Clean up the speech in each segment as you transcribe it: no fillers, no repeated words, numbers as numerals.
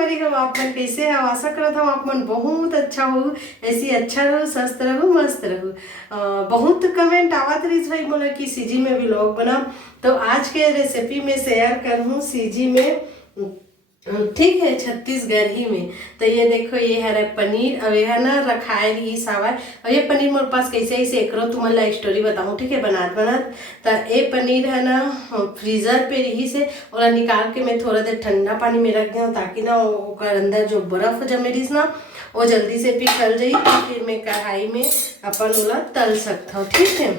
बड़ी हो आप मन कैसे है? आशा करत हूँ आप मन बहुत अच्छा हो, ऐसी अच्छा रहो, स्वस्थ रहो, मस्त रहो। बहुत कमेंट आवत रही भाई बोला कि सीजी में व्लॉग बना, तो आज के रेसिपी में शेयर करूँ सीजी में, ठीक है, छत्तीसगढ़ ही में। तो ये देखो ये है पनीर, अब यह ना रखाए रही सावर, और ये पनीर मेरे पास कैसे ऐसे एक तुम्हारे ला स्टोरी बताऊँ, ठीक है, बनात बनात। तो ये पनीर है ना फ्रीजर पे रही से, और निकाल के मैं थोड़ा देर ठंडा पानी में रख दिया ताकि ना ओकर अंदर जो बर्फ जमे रही ना वो जल्दी से पिघल जाई, तो फिर मैं कढ़ाई में अपन ओला तल सकता हूँ, ठीक है।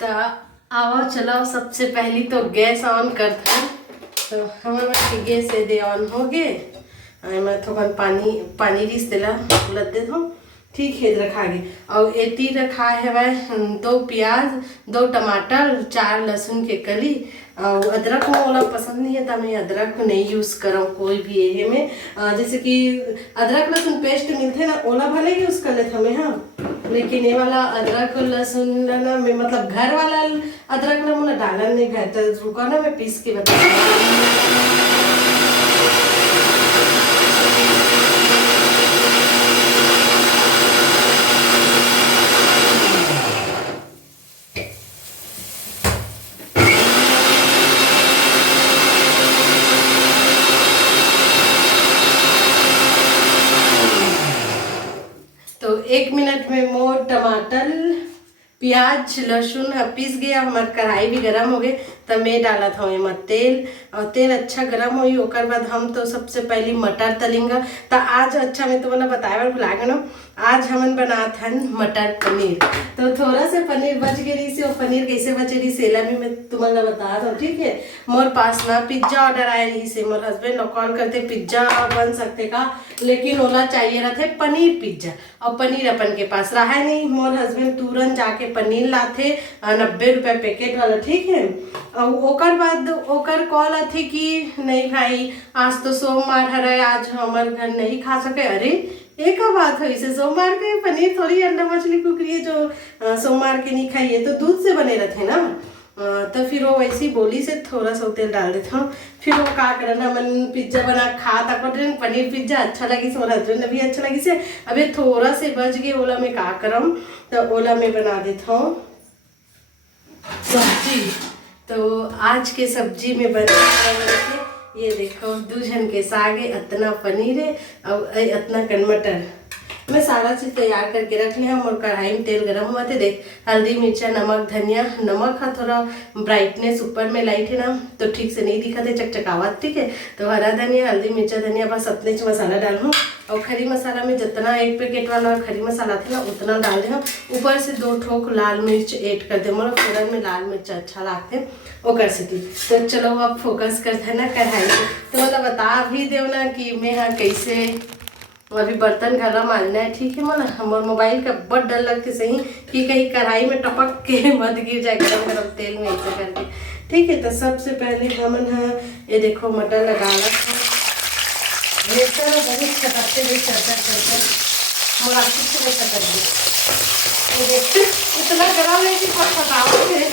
तो आओ चलो, सबसे पहली तो गैस ऑन करता हूँ। तो हमारे गैस से दे ऑन हो गए, मैं थोड़ा पानी रिस देला उलट देता हूँ, ठीक है, रखा गए। और एती रखा है वह 2 प्याज, 2 टमाटर, 4 लहसुन के कली, और अदरक वाला पसंद नहीं है तो मैं अदरक नहीं यूज़ करूँ कोई भी ये में। जैसे कि अदरक लहसुन पेस्ट मिलते ना ओला भले यूज़ कर लेते हमें, हाँ, लेकिन ये वाला अदरक लहसुन ना मैं मतलब घर वाला अदरक ना मुझे डालन नहीं गया, तो रुका ना मैं पीस के बता। तो 1 मिनट में मोर टमाटर प्याज लहसुन पीस गया, हमार कढ़ाई भी गर्म हो गई, तब मैं डाला था एम तेल, और तेल अच्छा गर्म हुई ओकर बाद हम तो सबसे पहले मटर तलेंगे। तो आज अच्छा मैं तुम्हें बताया भुला गए ना, आज हमन बनात हन मटर पनीर। तो थोड़ा सा पनीर बच गई से, और पनीर कैसे बचे रही सेला भी मैं तुम्हें बता दूँ, ठीक है। मोर पास ना पिज्जा ऑर्डर आए रही से, मोर हस्बैंड कॉल करते पिज्जा बन सकते का, लेकिन ओला चाहिए रहते पनीर पिज्जा, और पनीर अपन के पास रहा नहीं। मोर हस्बैंड तुरंत जाके पनीर लाते 90 रुपये पैकेट वाला, ठीक है। और ओकर बाद ओकर कॉल आथे कि नहीं भाई आज तो सोमवार है, आज हमारे घर नहीं खा सके। अरे एक बात है, इसे सोमवार के पनीर थोड़ी अंडा मछली कुकरी जो सोमवार के नहीं खाइए, तो दूध से बने रहते ना। तो फिर वो वैसी बोली से थोड़ा सा तेल डाल देता हूँ। फिर वो का करना मन पिज्जा बना खा तक पनीर पिज्जा अच्छा लगी से, और हस्बैंड भी अच्छा लगी से। अभी थोड़ा से बच गए, ओला में का करम, तो ओला में बना देता हूँ सब्जी। तो आज के सब्जी में बना ये देखो 2 जन के साग है, इतना पनीर है और इतना कन मटर। मैं सारा चीज़ तैयार करके रख लिया और कढ़ाई में तेल गरम हुआ थे। देख हल्दी मिर्चा नमक धनिया, नमक है थोड़ा ब्राइटनेस ऊपर में लाइट है ना तो ठीक से नहीं दिखा थे चकचकावत, ठीक है। तो हरा धनिया हल्दी मिर्चा धनिया बस अपने मसाला डालूँ, और खरी मसाला में जितना 1 पैकेट वाला खरी मसाला था ना उतना डाल दें। ऊपर से 2 ठोक लाल मिर्च ऐड कर दे, मतलब फोरन में लाल मिर्च अच्छा लगते वो कर सकी। तो चलो अब फोकस करते हैं ना कढ़ाई पे, तो मतलब बता भी दो ना कि मैं हाँ कैसे अभी बर्तन घरा मांजना है, ठीक है। मतलब हमारे मोबाइल का बहुत डर लगते सही कि कहीं कढ़ाई में टपक के मत गिर जाए गरम गरम तेल में ऐसे करके, ठीक है। तो सबसे पहले हमन हाँ ये देखो मटर लगा रखा बहुत चटकते हुए चटर मुराफिक से नहीं चटक गई, देखते इतना गर्म है कि बहुत फटावट है,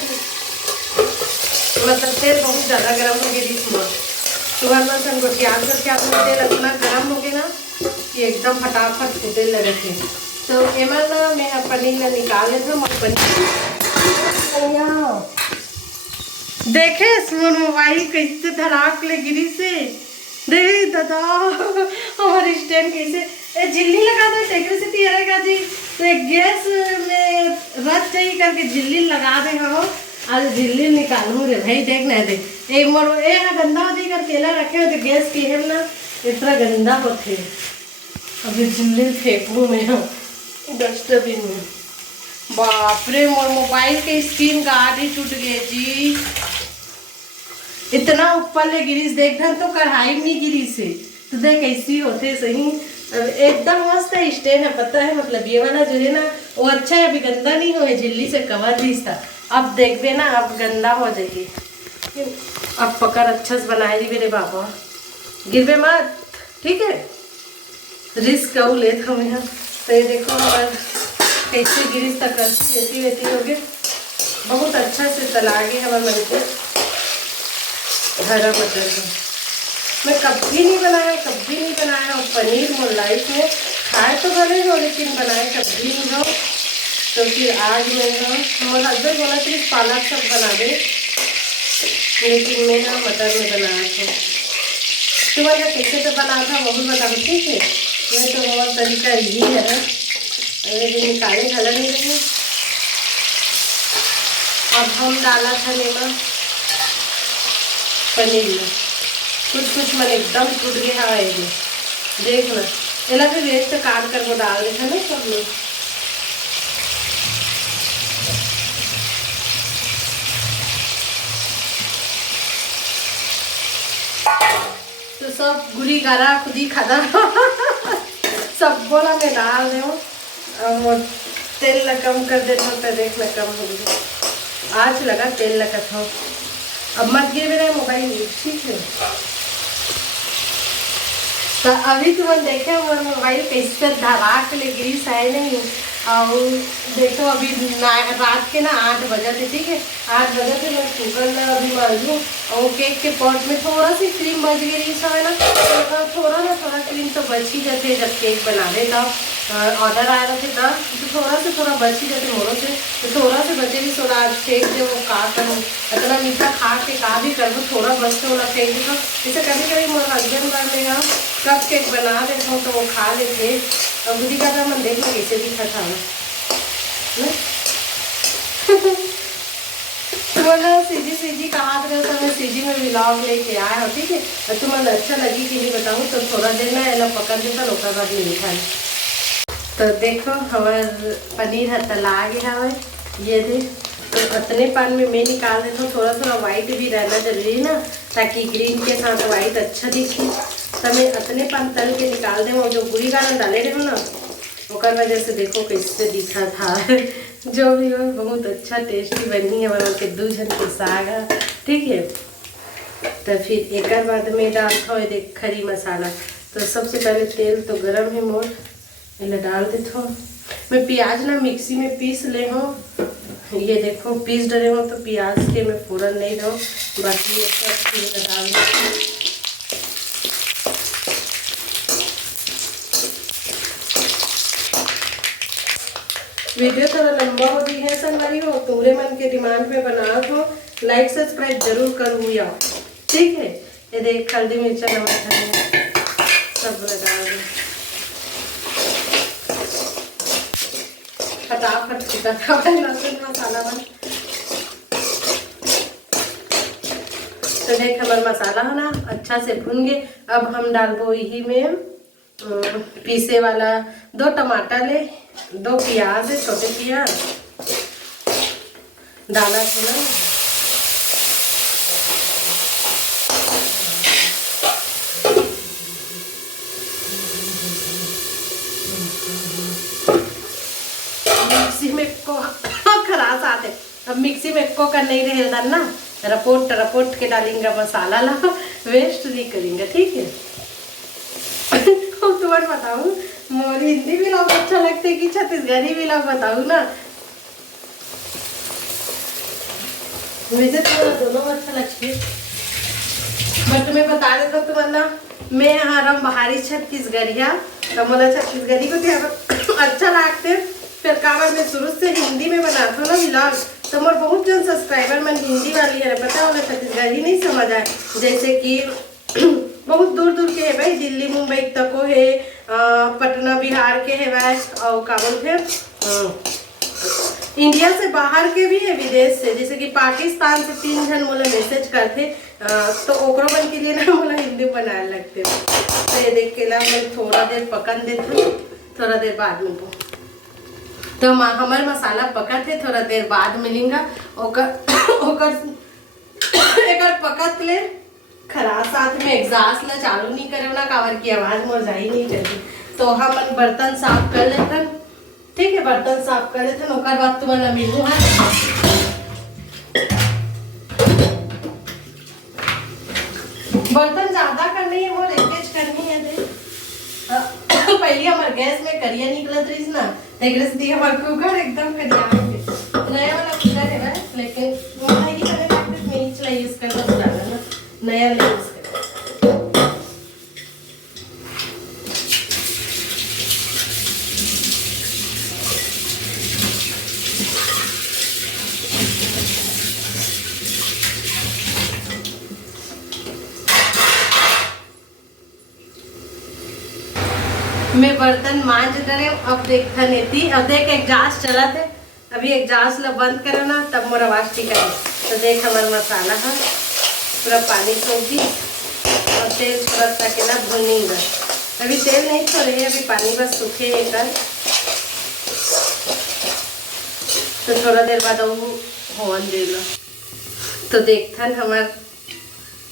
मतलब तेल बहुत ज़्यादा गर्म हो गई इसमें। सुबह में संगोटियाल करके आपने तेल इतना गर्म हो गया ना कि एकदम फटाफट फूटे लगे थे। तो एमन ना मैं पनीर ना निकाल लेता हूँ। पनीर देखे सुन मोबाइल कैसे धड़ाक ले गिरी से, देख दादा हमारे स्टैंड कैसे झिल्ली लगा दो टेक्निसिटी रहेगा जी। तो गैस में रच चाहिए करके झिल्ली लगा दे हम, आज झिल्ली निकालूँ रे भाई। देख ना दे एक मोर ए गंदा हो जाएगा, केला रखे हो तो गैस की है ना इतना गंदा होते। अभी झिल्ली फेंकूँ मैं डस्टबिन में। बाप रे मोर मोबाइल के स्क्रीन गार्ड ही टूट गए जी, इतना ऊपर ले गिरी देख रहा तो कढ़ाई नहीं गिरी से, तो देख कैसी होते सही एकदम मस्त है स्टैंड है, पता है मतलब ये वाला जो है ना वो अच्छा है, अभी गंदा नहीं हो झिल्ली से कवर दी था। अब देख देना अब गंदा हो जाएगी, अब पकड़ अच्छा से बनाए मेरे बाबा, गिरवे मत, ठीक है। रिस्क कहूँ लेता हूँ यहाँ। तो ये देखो और कैसे गिरीस तक ऐसी वैसी हो गई, बहुत अच्छा से तला गए हमारे मन के हरा मटर को। मैं कभी नहीं बनाया पनीर मोर लाइफ में खाए तो भले हो लेकिन बनाए कभी नहीं हो। तो फिर आज मैं मोर हस्बैंड बोला कि पालक सब बना दे, लेकिन मैं ना मटर में बनाया था। तुम्हारा कैसे तो बना था वो भी बता दो, ठीक है। मैं तो बहुत तरीका यही है, अरे निकाले खड़ा नहीं रहे। अब हम डाला था लेना पनीर में कुछ मन एकदम टूट गया है ये, देख ना एला भी वेस्ट काट कर वो डाल देता ना सब लोग। तो सब गुड़ी गारा खुद ही खादा सब बोला मैं डाल दे और तेल कम कर देता तो देखना कम हो गया। आज लगा तेल लगा था। अब मत गिर मेरा मोबाइल, ठीक है। तो अभी तुम देखे मोर मोबाइल कैसे धरा के ले गिरी है नहीं। और देखो अभी रात के ना 8 बजे थे, ठीक है। 8 बजे थे मैं कुकर में अभी मांझू और केक के पॉट में थोड़ा सी क्रीम बच गई है ना, तो थोड़ा क्रीम तो बच ही जाते जब केक बना दे तब। ऑर्डर आया थे तब तो थोड़ा बच ही जाते मोरों से, तो थोड़ा से बचे भी थोड़ा आज फेंक दे। वो का करूँ इतना मीठा खा के का भी करूँ, थोड़ा बचते वाला फेंक दे। तो जैसे कभी कभी मोर हस्बैंड बार में कप केक बना देता हूँ तो वो खा लेते। और बुरी का था मन देखना कैसे दिखा था तुम्हारा सीजी कहा रहे तो मैं सीजी में व्लॉग लेके आया हूँ, ठीक है। और तुम्हें अच्छा लगी कि नहीं बताऊँ तो थोड़ा देर ना एला पकड़ देता लोका बाद नहीं खाए। तो देखो हमार पनीर है तला गया है ये दे। तो इतने पान में मैं निकाल देता हूँ, थोड़ा वाइट भी रहना जरूरी ना, ताकि ग्रीन के साथ वाइट अच्छा दिखे। तो मैं इतने पान तल के निकाल दे। और जो गुड़ी गाना डाले रहे हो ना ओकर वजह से देखो कैसे दिखा था जो भी हो बहुत अच्छा टेस्टी बनी है बना के 2 जन के साग, ठीक है। तो फिर एक बाद में डालता हूँ देख खरी मसाला। तो सबसे पहले तेल तो गरम है मोर, इला डाल देता हूँ। मैं प्याज ना मिक्सी में पीस ले हूँ, ये देखो पीस डले हो। तो प्याज के मैं फ़ौरन नहीं दूँ, बाकी ये सब डाल दूँ। वीडियो थोड़ा लंबा हो गई है संगवारी हो, तुम्हारे मन के डिमांड में बना हो। लाइक सब्सक्राइब जरूर करूँ या, ठीक है। ये देख हल्दी मिर्चा नमक सब लगा दो फटाफट लहसुन मसाला बन। तो देख हमारा मसाला हो ना अच्छा से भून गए। अब हम डालबो यही में पीसे वाला 2 टमाटर ले, 2 प्याज छोटे प्याज डाला था ना। मिक्सी में को खरास आते। अब मिक्सी में को कर नहीं रहे डालना, रपोट के डालेंगे मसाला ला, वेस्ट नहीं करेंगे, ठीक है। तुम्हारे बताऊँ मोर हिंदी भी लोग अच्छा लगते कि छत्तीसगढ़ी भी लोग बताऊँ ना, मुझे तो दोनों अच्छा लगते। मैं तुम्हें बता देता हूँ तुम्हारा मैं हरम बाहरी छत्तीसगढ़िया, तो मतलब छत्तीसगढ़ी को अच्छा लगते। फिर काबर मैं शुरू से हिंदी में बनाता हूँ ना व्लॉग, तो मोर बहुत जन सब्सक्राइबर मन हिंदी वाली है, पता होगा छत्तीसगढ़ी नहीं समझ आए। जैसे कि बहुत दूर के है भाई, दिल्ली मुंबई तक को है, पटना बिहार के है भाई, और का बोलते इंडिया से बाहर के भी है, विदेश से। जैसे कि पाकिस्तान से 3 जन मोला मैसेज करते, तो ओकरो बन के लिए ना मोला हिंदी बनाए लगते। तो ये देख के ला मैं थोड़ा देर पकन देते, थोड़ा देर बाद में तो हमारे मसाला पका थे, थोड़ा देर बाद मिलेंगा ओकर एक पकत ले खराब। साथ में एग्जॉस्ट ला चालू नहीं करे ना, कावर की आवाज़ मोर जाही नहीं करती। तो हम बर्तन साफ कर लेते, ठीक है। बर्तन साफ कर लेते ओकर बाद तुम्हारा मिलू है। बर्तन ज़्यादा करनी है, वो लीकेज करनी है दे। पहले हमारे गैस में करिया निकलत रही ना, लेकिन हमारे कुकर एकदम करिया नया वाला कुकर है ना, लेकिन वो नहीं करने लगते मैं ही चला यूज़ करना पुराना ना, नया यूज़ कर। मैं बर्तन मांज डरे अब देखा नहीं थी। अब देख एग्जास्ट चला थे, अभी एग्जास्ट ला बंद करो ना तब मोर आवाज ठीक है। तो देख हमारा मसाला है पूरा पानी छोड़ दी और तेल थोड़ा तक ना भुनेगा। अभी तेल नहीं छोड़े, अभी पानी बस सूखे कर। तो थोड़ा देर बाद वो होवन दे लो। तो देखथन हमार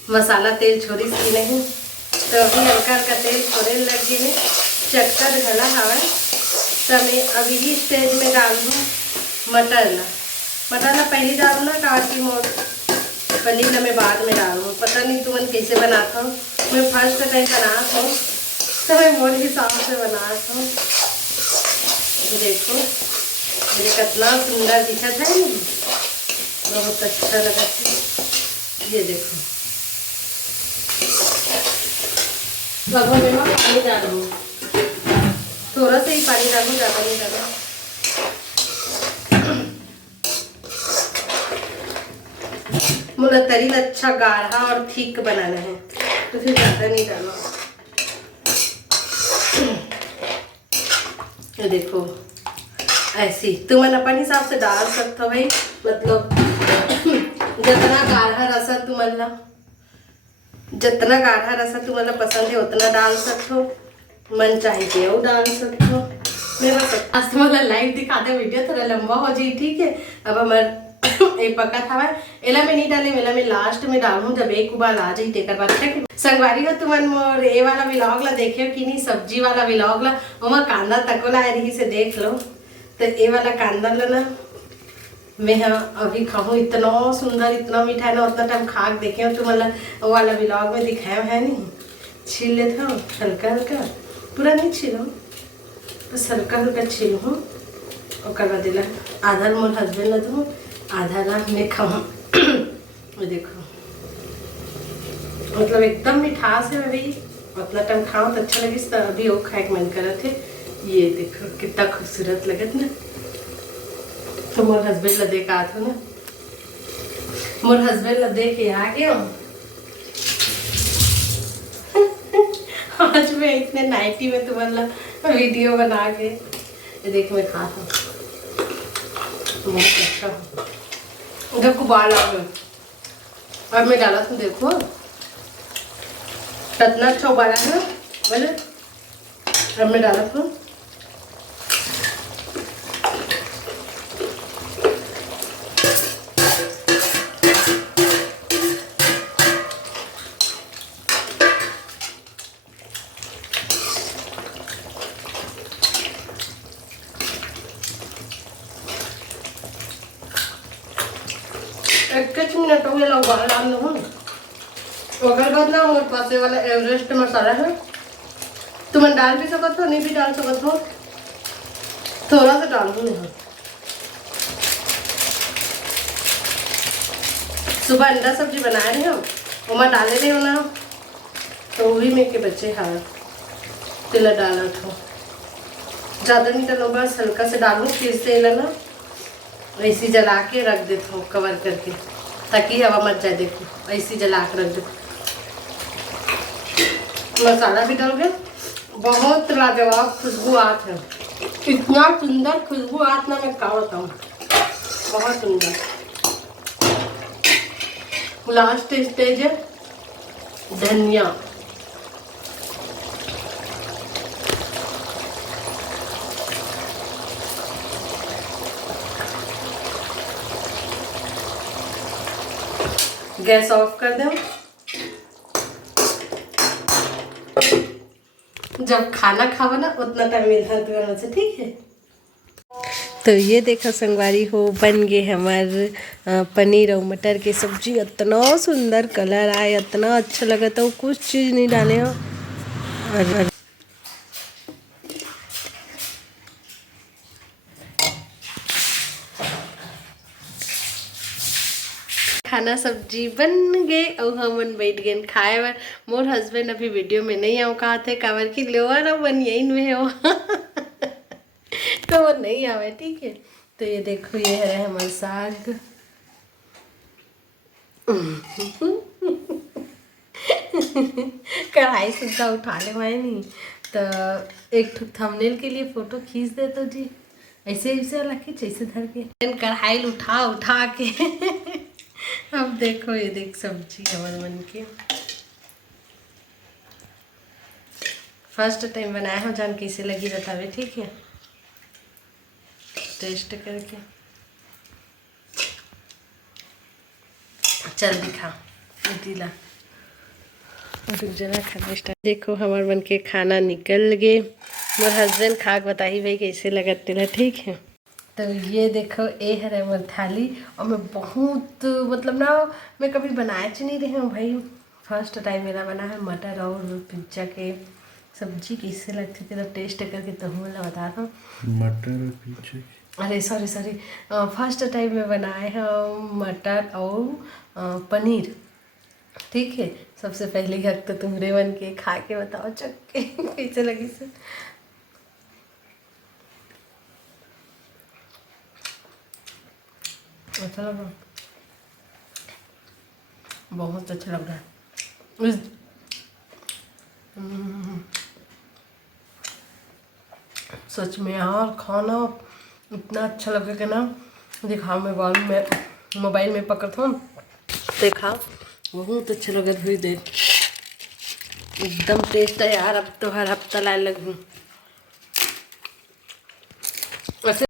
मसाला तेल छोड़ी सी नहीं। तो अभी हल्का हल्का तेल छोड़े लग गए हैं, चटका घला हवा। तो मैं अभी ही स्टेज में डाल दूँ मटर ला। मटर ला पहले डालूँ ना काट की मोड़, पनीर ला मैं बाद में डालूँ। पता नहीं तुमन कैसे बनाता हूँ, मैं फर्स्ट टाइम बनाता हूँ तो मैं मोर हिसाब से बनाता हूँ। देखो मेरे कितना सुंदर दिखा था, बहुत अच्छा लगा था। ये देखो अब मैं पानी डालूँ, थोड़ा सा ही पानी डालूँ, ज़्यादा नहीं डालूँ। मुझे तरीन अच्छा गाढ़ा और ठीक बनाना है तो फिर ज़्यादा नहीं डालो। ये देखो ऐसी तुम अपन हिसाब से डाल सकते हो भाई, मतलब जितना गाढ़ा रसा तुम्हारा तुम्हारा पसंद है उतना डाल सकते हो, मन चाहिए वो डाल सकते हो। मैं बस आज तुम्हारा लाइव दिखाते, वीडियो थोड़ा लंबा हो जाए ठीक है। अब हमारे एक पका था एला में नहीं डाले, मेला में लास्ट में डालूं जब एक उबाल आ जाए तेकर बाद ठीक। संगवारी हो तुमन मोर ए वाला व्लॉग ला देखे कि नहीं, सब्जी वाला व्लॉग ला ओमा कांदा तकोला आ रही से देख लो। तो ए वाला कांदा ला ना मैं अभी खाऊं, इतना सुंदर इतना मीठा है ना, उतना टाइम खा के देखे तुम्हारा वो वाला व्लॉग में दिखाया है नहीं। छील लेता हूँ हल्का हल्का, पूरा नहीं छीलो बस हल्का हल्का छील हूँ और करवा दिला। आधा मोर हस्बैंड ला दूँ, आधा ला मैं खाऊँ। देखो मतलब एकदम मिठास है भाई, उतना टाइम खाओ तो अच्छा लगे। तो अभी वो खाए मन कर थे। ये देखो कितना खूबसूरत लगत ना। तो मोर हस्बैंड ला देख आ था ना, मोर हस्बैंड ला देख के आ गया। आज मैं इतने नाइटी में तुम्हारा वीडियो बना के ये देख मैं खा था बहुत अच्छा। इधर को बाल आ गए अब मैं डाला तुम देखो कितना अच्छा उबाला है ना बोले। अब मैं डाला था एक मिनट हो गया उबाल डाल लो। ओकर बाद ना मोर पास वाला एवरेस्ट मसाला है, तुम डाल भी सकते हो नहीं भी डाल सकते हो, थोड़ा सा डाल दो यहाँ। सुबह अंडा सब्जी बना रहे हो वहाँ डाले रहे हो ना, तो वही में के बच्चे हाँ तिला डाला था। ज़्यादा नहीं डालो बस हल्का से डालूँ, फिर से ना ऐसी जला के रख देता हूँ कवर करके ताकि हवा मत जाए। देखो ऐसी जला के रख दो। मसाला भी डाल गया, बहुत लाजवाब खुशबू आत है, इतना सुंदर खुशबू आत ना मैं क्या बताऊँ, बहुत सुंदर। लास्ट स्टेज है धनिया। गैस ऑफ कर दें। जब खाना खावा ना उतना टाइम मिलता है से ठीक है। तो ये देखो संगवारी हो बन गए हमार पनीर और मटर की सब्जी। इतना सुंदर कलर आए, इतना अच्छा लगा तो कुछ चीज़ नहीं डाले हो। और खाना सब्जी बन गए और हमन बैठ गए खाए बार। मोर हस्बैंड अभी वीडियो में नहीं आओ कहा थे कावर की लेवा ना बन यही में हो तो वो नहीं आवे ठीक है। तो ये देखो ये है हमारा साग। कढ़ाई सुधा उठा ले भाई नहीं तो एक थंबनेल के लिए फ़ोटो खींच दे तो जी, ऐसे ऐसे वाला खींच, ऐसे धर के कढ़ाई उठा उठा के अब देखो ये देख सब्जी हमारे मन की फर्स्ट टाइम बनाया हूँ, जान कैसे लगी बतावे, ठीक है, टेस्ट करके चल दिखा ला रुक जना खाना स्टार्ट। देखो हमार बन के खाना निकल गए, मोर हस्बैंड खा के बताई भाई कैसे लगते ला, ठीक है। तो ये देखो ये है मोर थाली, और मैं बहुत मतलब ना मैं कभी बनाए नहीं रही हूँ भाई, फर्स्ट टाइम मेरा बना है मटर और पिज्ज़ा के सब्जी, कैसे लगती थी तो टेस्ट करके तो हम लोग बता रहा हूँ। मटर और पिज्जा, अरे सॉरी फर्स्ट टाइम में बनाए हैं मटर और पनीर, ठीक है। सबसे पहले हक तो तुम्हारे बन के खा के बताओ चख के कैसे लगी से। अच्छा लग रहा, बहुत अच्छा लग रहा है। सच में यार खाना इतना अच्छा लगेगा ना, दिखाओ मैं मोबाइल में पकड़ता हूँ, देखा बहुत अच्छा लगा, धोई दे एकदम टेस्ट है यार, अब तो हर हफ्ता लाए लगूँ।